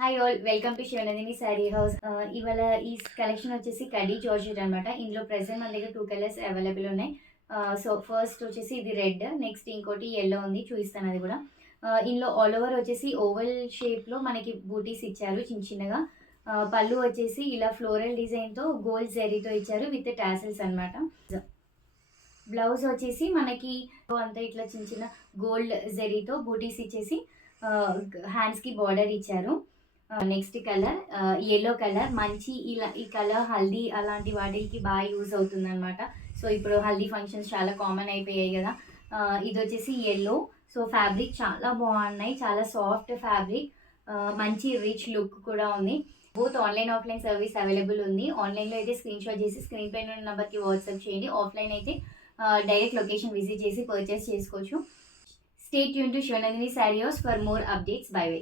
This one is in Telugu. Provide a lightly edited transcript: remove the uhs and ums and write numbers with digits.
Hi all, welcome to Shivanandini Saree House. ఇవాళ ఈ కలెక్షన్ వచ్చేసి కడీ జార్జెట్ అనమాట. ఇందులో ప్రెసెంట్ మన దగ్గర 2 కలర్స్ అవైలబుల్ ఉన్నాయి. సో ఫస్ట్ వచ్చేసి ఇది రెడ్, నెక్స్ట్ ఇంకోటి యెల్లో ఉంది, చూపిస్తాను అది కూడా. ఇందులో ఆల్ ఓవర్ వచ్చేసి ఓవల్ షేప్లో మనకి బూటీస్ ఇచ్చారు చిన్న చిన్నగా. పళ్ళు వచ్చేసి ఇలా ఫ్లోరల్ డిజైన్తో గోల్డ్ జెరీతో ఇచ్చారు విత్ టాసిల్స్ అనమాట. బ్లౌజ్ వచ్చేసి మనకి అంతా ఇట్లా చిన్న చిన్న గోల్డ్ జెరీతో బూటీస్ ఇచ్చేసి హ్యాండ్స్కి బార్డర్ ఇచ్చారు. నెక్స్ట్ కలర్ యెల్లో కలర్, మంచి ఇలా ఈ కలర్ హల్దీ అలాంటి వాటికి బాగా యూజ్ అవుతుంది అనమాట. సో ఇప్పుడు హల్దీ ఫంక్షన్స్ చాలా కామన్ అయిపోయాయి కదా. ఇది వచ్చేసి యెల్లో. సో ఫ్యాబ్రిక్ చాలా బాగున్నాయి, చాలా సాఫ్ట్ ఫ్యాబ్రిక్, మంచి రిచ్ లుక్ కూడా ఉంది. Both online offline service available ఉంది. ఆన్లైన్లో అయితే స్క్రీన్ షాట్ చేసి స్క్రీన్ పైన ఉన్న నెంబర్కి వాట్సాప్ చేయండి. ఆఫ్లైన్ అయితే డైరెక్ట్ లొకేషన్ విజిట్ చేసి పర్చేస్ చేసుకోవచ్చు. Stay tune to Shivanandini Saree House for more updates. Bye way.